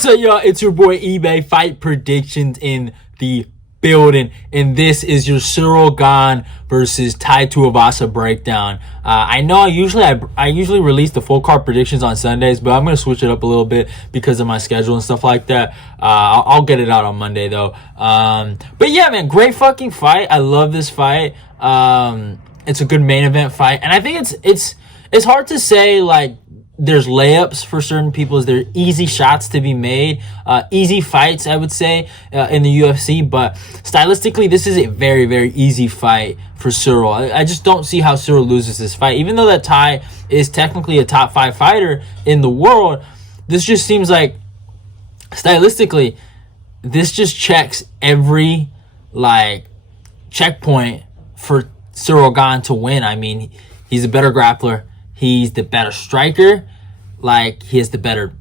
What's up, y'all? It's your boy eBay. Fight predictions in the building, and this is your Ciryl Gane versus Tai Tuivasa breakdown. I know I usually release the full card predictions on Sundays, but I'm gonna switch it up a little bit because of my schedule and stuff like that. I'll get it out on Monday though. But yeah, man, great fucking fight. I love this fight. It's a good main event fight, and I think it's hard to say like there's layups for certain people. There are easy shots to be made, easy fights, I would say, in the UFC. But stylistically, this is a very, very easy fight for Ciryl. I just don't see how Ciryl loses this fight. Even though that Tai is technically a top 5 fighter in the world, this just seems like, stylistically, this just checks every, like, checkpoint for Ciryl Gane to win. I mean, he's a better grappler. He's the better striker. Like, he has the better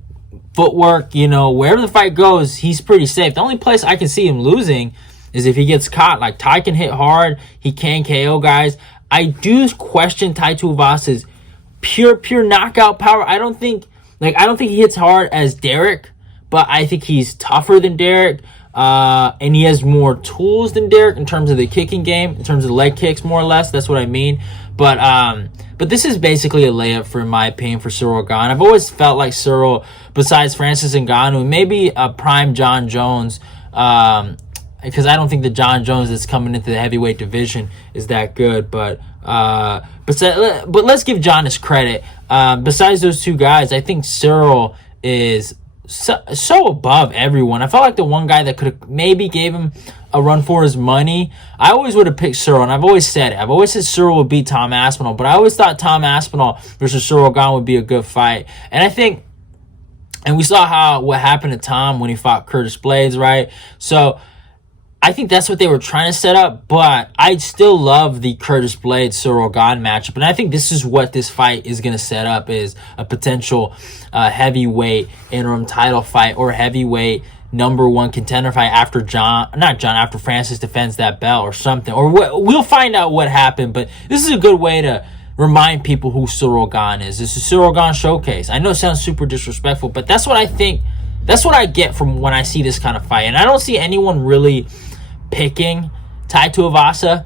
footwork. You know, wherever the fight goes, he's pretty safe. The only place I can see him losing is if he gets caught. Like, Tai can hit hard. He can KO guys. I do question Tai Tuivasa's pure knockout power. I don't think he hits hard as Derek, but I think he's tougher than Derek. And he has more tools than Derek in terms of the kicking game, in terms of leg kicks, more or less. That's what I mean. But this is basically a layup, for my opinion, for Ciryl Gane. I've always felt like Ciryl, besides Francis Ngannou, maybe a prime John Jones, because I don't think the John Jones that's coming into the heavyweight division is that good. But let's give John his credit. Besides those two guys, I think Ciryl is so above everyone. I felt like the one guy that could have maybe gave him a run for his money, I always would have picked Ciryl, and I've always said it. I've always said Ciryl would beat Tom Aspinall, but I always thought Tom Aspinall versus Ciryl Gane would be a good fight. And I think, and we saw what happened to Tom when he fought Curtis Blades, right? So I think that's what they were trying to set up, but I still love the Curtis Blades Ciryl Gane matchup, and I think this is what this fight is going to set up, is a potential heavyweight interim title fight, or heavyweight #1 contender fight after after Francis defends that belt or something, or we'll find out what happened. But this is a good way to remind people who Ciryl Gane is. This is Ciryl Gane showcase. I know it sounds super disrespectful, but that's what I think. That's what I get from when I see this kind of fight, and I don't see anyone really picking Tai Tuivasa.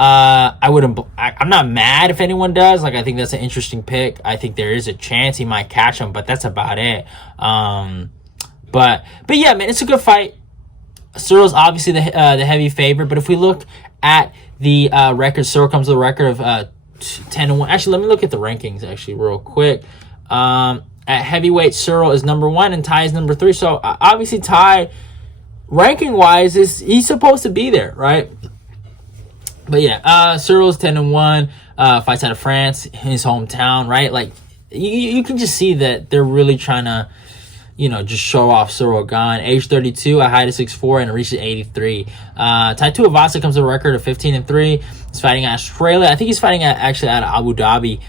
I'm not mad if anyone does. Like, I think that's an interesting pick. I think there is a chance he might catch him, but that's about it. But yeah, man, it's a good fight. Cyryl's obviously the heavy favorite, but if we look at the record, Ciryl comes with a record of 10-1. Actually, let me look at the rankings actually real quick. At heavyweight, Ciryl is #1 and Tai is #3. So obviously Tai, ranking wise, he's supposed to be there, right? But yeah, Cyryl's 10-1, fights out of France, his hometown, right? Like, you can just see that they're really trying to, just show off Ciryl Gane. Age 32, a height of 6'4", and reaches 83. Tai Tuivasa comes with a record of 15-3. He's fighting at Australia. I think he's fighting actually out of Abu Dhabi.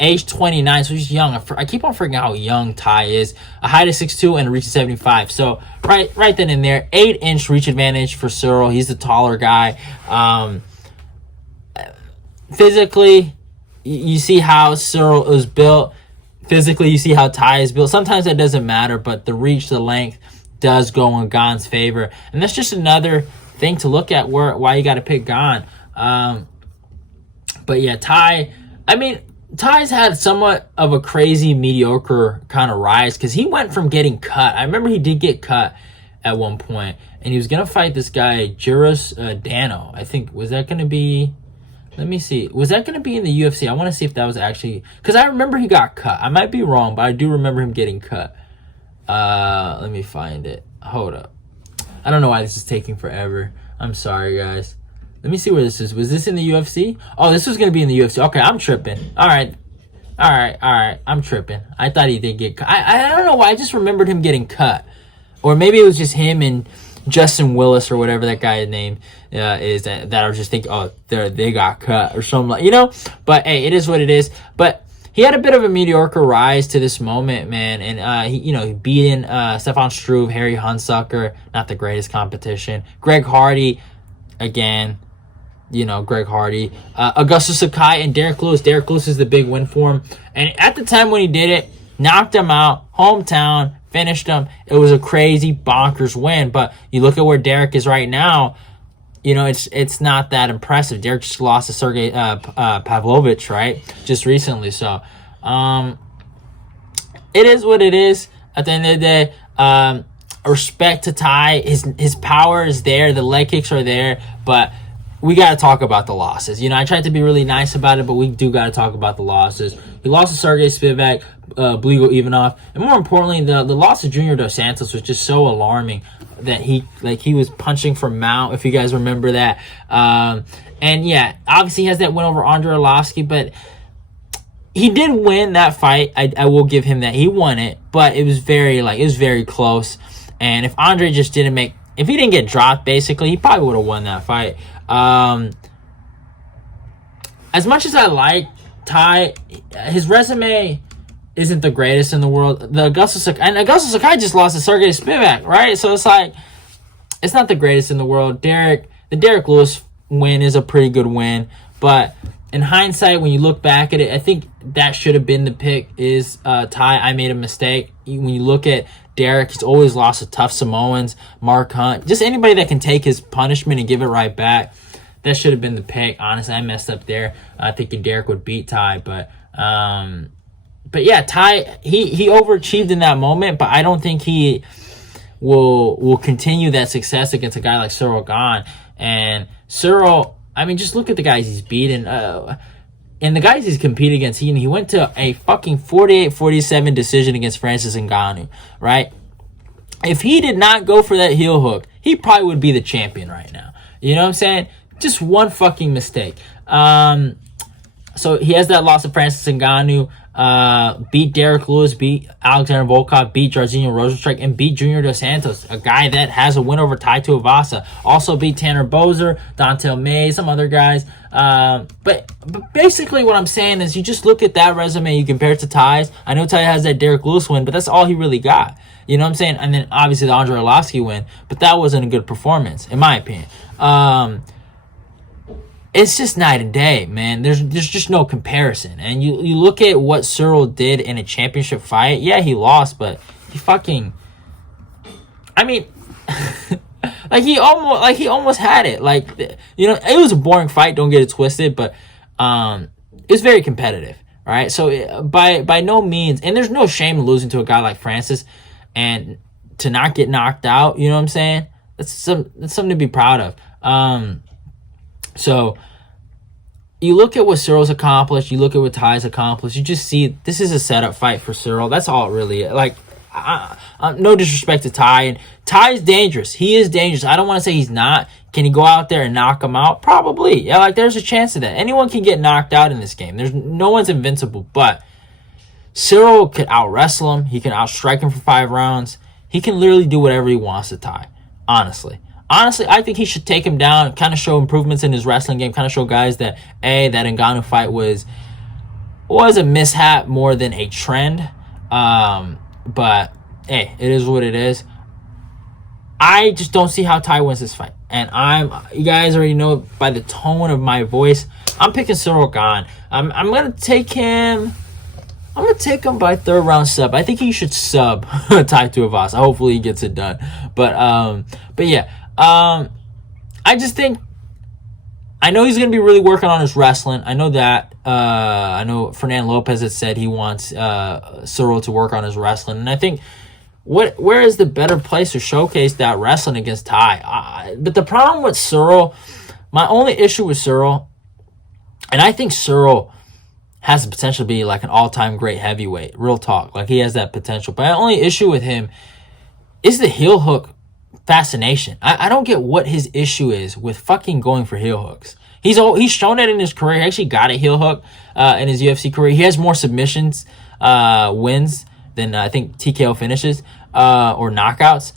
Age 29, so he's young. I keep on forgetting how young Tai is. A height of 6'2", and reaches 75. So right then and there, 8-inch reach advantage for Ciryl. He's the taller guy. Physically, you see how Ciryl is built. Physically, you see how Tai is built. Sometimes that doesn't matter, but the reach, the length does go in Gane's favor. And that's just another thing to look at why you got to pick Gane. But yeah, Tai, Tai's had somewhat of a crazy, mediocre kind of rise, because he went from getting cut. I remember he did get cut at one point, and he was going to fight this guy, Ciryl Gane. I think, was that going to be... Let me see. Was that going to be in the UFC? I want to see if that was actually... Because I remember he got cut. I might be wrong, but I do remember him getting cut. Let me find it. Hold up. I don't know why this is taking forever. I'm sorry, guys. Let me see where this is. Was this in the UFC? Oh, this was going to be in the UFC. Okay, I'm tripping. All right. I'm tripping. I thought he did get cut. I don't know why. I just remembered him getting cut. Or maybe it was just him and Justin Willis or whatever that guy's name is, that I was just thinking, oh, they got cut or something, But hey, it is what it is. But he had a bit of a mediocre rise to this moment, man, and he beat in Stefan Struve, Harry Hunsucker, not the greatest competition. Greg Hardy, again, Greg Hardy, Augustus Sakai, and Derek Lewis. Derek Lewis is the big win for him, and at the time when he did it, knocked him out, hometown. finished him. It was a crazy, bonkers win. But you look at where Derek is right now, you know, it's not that impressive. Derek just lost to Sergey Pavlovich, right? Just recently. So, it is what it is. At the end of the day, respect to Tai. His power is there. The leg kicks are there. But we got to talk about the losses. You know, I tried to be really nice about it, but we do got to talk about the losses. He lost to Sergey Spivak, Bligo Ivanov, and more importantly, the loss of Junior Dos Santos was just so alarming that he was punching for Mount, if you guys remember that. And yeah, obviously he has that win over Andrei Arlovsky, but he did win that fight. I will give him that. He won it, but it was very close. And if Andre just if he didn't get dropped, basically, he probably would have won that fight. As much as I like Tai, his resume isn't the greatest in the world. Augusto Sakai just lost to Sergey Spivak, right? So it's like, it's not the greatest in the world. The Derek Lewis win is a pretty good win, but in hindsight, when you look back at it, I think that should have been the pick. Is Tai? I made a mistake. When you look at Derek, he's always lost to tough Samoans, Mark Hunt, just anybody that can take his punishment and give it right back. That should have been the pick. Honestly, I messed up there. Thinking Derek would beat Tai, but yeah, Tai he overachieved in that moment, but I don't think he will continue that success against a guy like Ciryl Gane. And Ciryl, I mean, just look at the guys he's beaten. And the guys he's competed against, he went to a fucking 48-47 decision against Francis Ngannou, right? If he did not go for that heel hook, he probably would be the champion right now. You know what I'm saying? Just one fucking mistake. So he has that loss of Francis Ngannou, beat Derek Lewis, beat Alexander Volkov, beat Jairzinho Rozenstruik, and beat Junior Dos Santos, a guy that has a win over Tai Tuivasa. Also beat Tanner Bozer, Dontel May, some other guys. But basically what I'm saying is, you just look at that resume, you compare it to Tai's. I know Tai has that Derek Lewis win, but that's all he really got. You know what I'm saying? And then obviously the Andrei Arlovsky win, but that wasn't a good performance, in my opinion. It's just night and day, man. There's just no comparison. And you look at what Ciryl did in a championship fight. Yeah, he lost, but he fucking, I mean, he almost had it. You know, it was a boring fight, don't get it twisted, but it was very competitive, right? So by no means, and there's no shame in losing to a guy like Francis, and to not get knocked out, you know what I'm saying? That's something to be proud of. So you look at what Cyryl's accomplished, you look at what Tai's accomplished, you just see this is a setup fight for Ciryl. That's all it really is. Like, no disrespect to Tai, and Tai's dangerous. He is dangerous. I don't want to say he's not. Can he go out there and knock him out? Probably. Yeah, like, there's a chance of that. Anyone can get knocked out in this game. No one's invincible, but Ciryl could out-wrestle him. He can out-strike him for 5 rounds. He can literally do whatever he wants to Tai, honestly. Honestly, I think he should take him down, kind of show improvements in his wrestling game, kind of show guys that, that Ngannou fight was a mishap more than a trend. But, hey, it is what it is. I just don't see how Tai wins this fight. And you guys already know by the tone of my voice, I'm picking Ciryl Gane. I'm going to take him by 3rd round sub. I think he should sub Tai Tuivasa. Hopefully he gets it done. But yeah. I just think, I know he's going to be really working on his wrestling. I know that. I know Fernando Lopez has said he wants Ciryl to work on his wrestling. And I think, where is the better place to showcase that wrestling against Tai? But the problem with Ciryl, my only issue with Ciryl, and I think Ciryl has the potential to be like an all-time great heavyweight. Real talk. Like, he has that potential. But my only issue with him is the heel hook fascination. I don't get what his issue is with fucking going for heel hooks. He's shown it in his career. He actually got a heel hook in his UFC career. He has more submissions wins than I think TKO finishes or knockouts.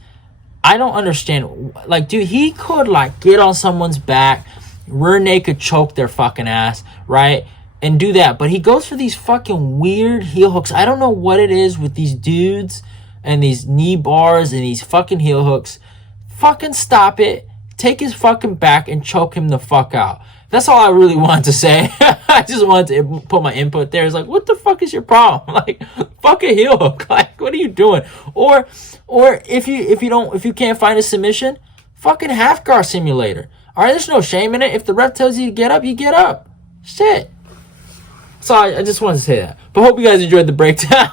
I don't understand. Like, dude, he could get on someone's back, rear naked choke their fucking ass, right? And do that. But he goes for these fucking weird heel hooks. I don't know what it is with these dudes and these knee bars and these fucking heel hooks. Fucking stop it. Take his fucking back and choke him the fuck out. That's all I really wanted to say. I just wanted to put my input there. It's like, what the fuck is your problem? Like, fuck a heel hook. Like, what are you doing? Or if you can't find a submission, fucking half guard simulator. All right, there's no shame in it. If the ref tells you to get up, you get up. Shit. So I just wanted to say that. But hope you guys enjoyed the breakdown.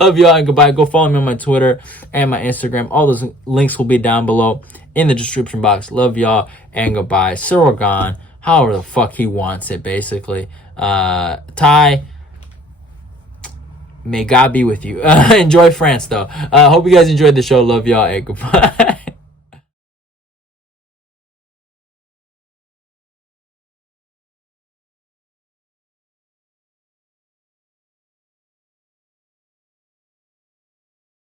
Love y'all and goodbye. Go follow me on my Twitter and my Instagram. All those links will be down below in the description box. Love y'all and goodbye. Ciryl Gane, however the fuck he wants it, basically. Tai, may God be with you. Enjoy France, though. Hope you guys enjoyed the show. Love y'all and goodbye.